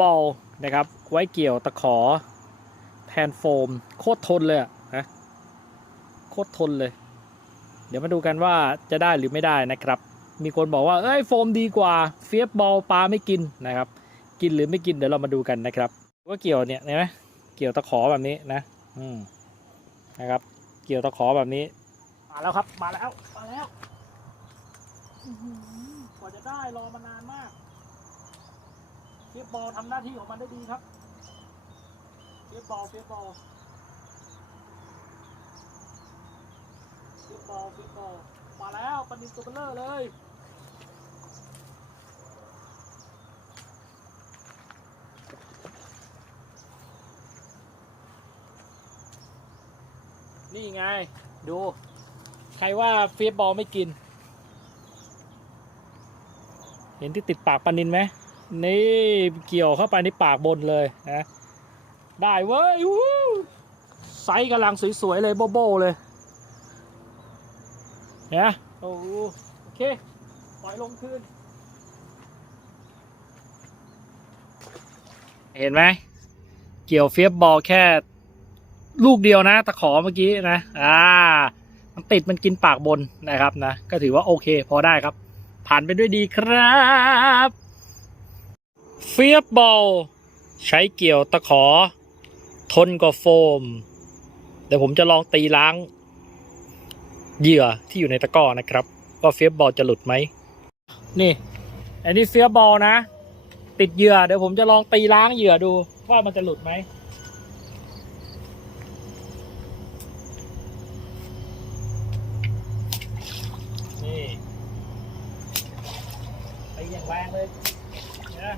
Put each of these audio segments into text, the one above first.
บอลนะครับ ไว้เกี่ยวตะขอแทนโฟม โคตรทนเลยอะนะโคตรทนเลย เดี๋ยวมาดูกันว่าจะได้หรือไม่ได้นะครับ มีคนบอกว่าเอ้ยโฟมดีกว่า เฟียบบอลปลาไม่กินนะครับ กินหรือไม่กินเดี๋ยวเรามาดูกันนะครับว่าเกี่ยวเนี่ยเห็นไหมเกี่ยวตะขอแบบนี้นะอืมนะครับ เกี่ยวตะขอแบบนี้ มาแล้วครับ มาแล้ว มาแล้วอื้อหือกว่าจะได้รอมานานมาก เฟียบอลทำหน้าที่ของมันได้ดีครับเฟียบอลเฟียบอลเฟียบอลเฟียบอลมาแล้วปนินตัวเบลเลอร์เลยนี่ไง ดู ใครว่าเฟียบอลไม่กิน เห็นที่ติดปากปลานินไหม นี่เกี่ยวเข้าไปในปากบนเลยนะได้เว้ยวู้ไซส์กำลังสวยๆเลยโบโบเลยนี่ยโอ้โอเคปล่อยลงคืนเห็นไหมเกี่ยวเฟียบบอลแค่ ลูกเดียวนะตะขอเมื่อกี้นะอ่ามันติดมันกินปากบนนะครับนะ ก็ถือว่าโอเค พอได้ครับ ผ่านไปด้วยดีครับ เฟียบบอลใช้เกี่ยวตะขอ ทนกว่าโฟม เดี๋ยวผมจะลองตีล้าง เหยื่อที่อยู่ในตะกร้อนะครับ ว่าเฟียบบอลจะหลุดไหม นี่อันนี้เฟียบบอลนะ ติดเหยื่อเดี๋ยวผมจะลองตีล้างเหยื่อดูว่ามันจะหลุดไหมนี่ไปอย่างแรงเลยนะ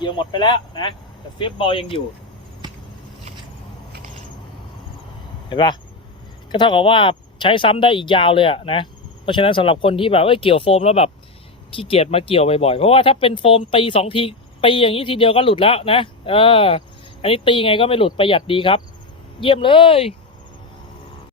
เหยื่อหมดไปแล้วนะ แต่ฟียบอลยังอยู่ เห็นปะก็เท่ากับว่าใช้ซ้ำได้อีกยาวเลยอะนะ เพราะฉะนั้นสำหรับคนที่แบบเอ้ยเกี่ยวโฟมแล้วแบบขี้เกียจมาเกี่ยวบ่อยๆ เพราะว่าถ้าเป็นโฟมตีสองทีตีอย่างนี้ทีเดียวก็หลุดแล้วนะ เออ อันนี้ตีไงก็ไม่หลุดประหยัดดีครับ เยี่ยมเลย